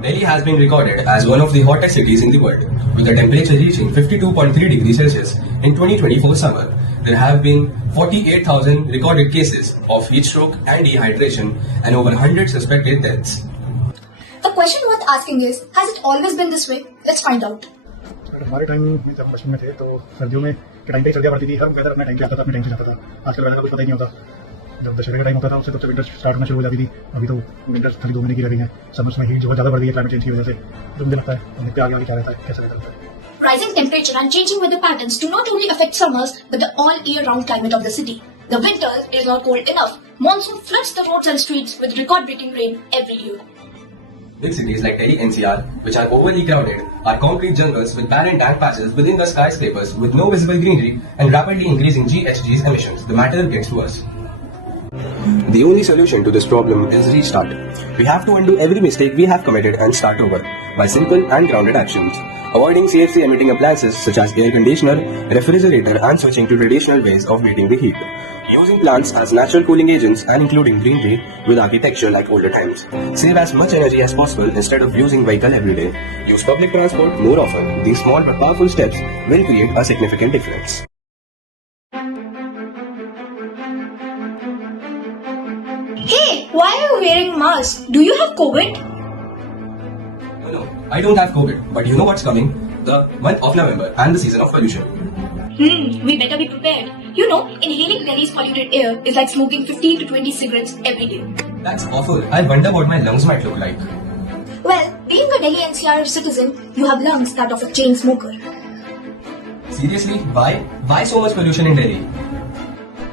Delhi has been recorded as one of the hottest cities in the world, with a temperature reaching 52.3 degrees Celsius in 2024 summer. There have been 48,000 recorded cases of heat stroke and dehydration and over 100 suspected deaths. The question worth asking is, has it always been this way? Let's find out. हमारे time में जब हम बचपन में थे तो सर्दियों में के टाइम पे सर्दियाँ पड़ती थी, हर वेदर अपने टाइम पे आता था, अपने टाइम से जाता था। आजकल वेदर का कुछ पता ही नहीं होता। जब दशहरे का टाइम होता था उससे तो विंटर स्टार्ट होना शुरू हो जाती थी। अभी तो विंटर खाली 2 महीने की रह गई है। समर्स में हीट जो है ज़्यादा बढ़ रही है क्लाइमेट चेंज की वजह से। तो मुझे लगता है हमें आगे क्या रहता है, कैसा रहता है। Rising temperature and changing weather patterns do not only affect summers but the all-year-round climate of the city. The winter is not cold enough. Monsoon floods the roads and streets with record-breaking rain every year. Big cities like Delhi NCR, which are overly crowded, are concrete jungles with barren dank patches within the skyscrapers with no visible greenery and rapidly increasing GHG's emissions. The matter gets worse. The only solution to this problem is restart. We have to undo every mistake we have committed and start over by simple and grounded actions. Avoiding CFC emitting appliances such as air conditioner, refrigerator and switching to traditional ways of beating the heat. Using plants as natural cooling agents and including greenery with architecture like older times. Save as much energy as possible instead of using vehicle every day. Use public transport more often. These small but powerful steps will create a significant difference. Hey, why are you wearing mask? Do you have COVID? No, I don't have COVID, but you know what's coming? The month of November and the season of pollution. We better be prepared. You know, inhaling Delhi's polluted air is like smoking 15 to 20 cigarettes every day. That's awful. I wonder what my lungs might look like. Well, being a Delhi NCR citizen, you have lungs that of a chain smoker. Seriously? Why? Why so much pollution in Delhi?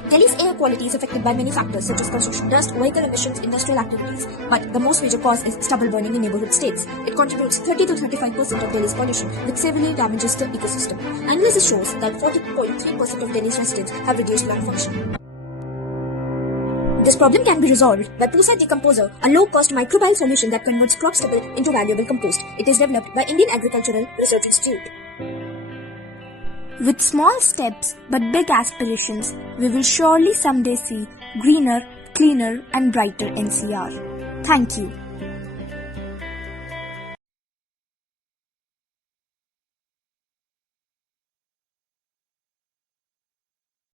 Delhi's air quality is affected by many factors such as construction dust, vehicle emissions, industrial activities. But the most major cause is stubble burning in neighborhood states. It contributes 30 to 35% of Delhi's pollution, which severely damages the ecosystem. Analysis shows that 40.3% of Delhi's residents have reduced lung function. This problem can be resolved by Prusa Decomposer, a low-cost microbial solution that converts crop stubble into valuable compost. It is developed by Indian Agricultural Research Institute. With small steps but big aspirations, we will surely someday see greener, cleaner and brighter NCR. Thank you.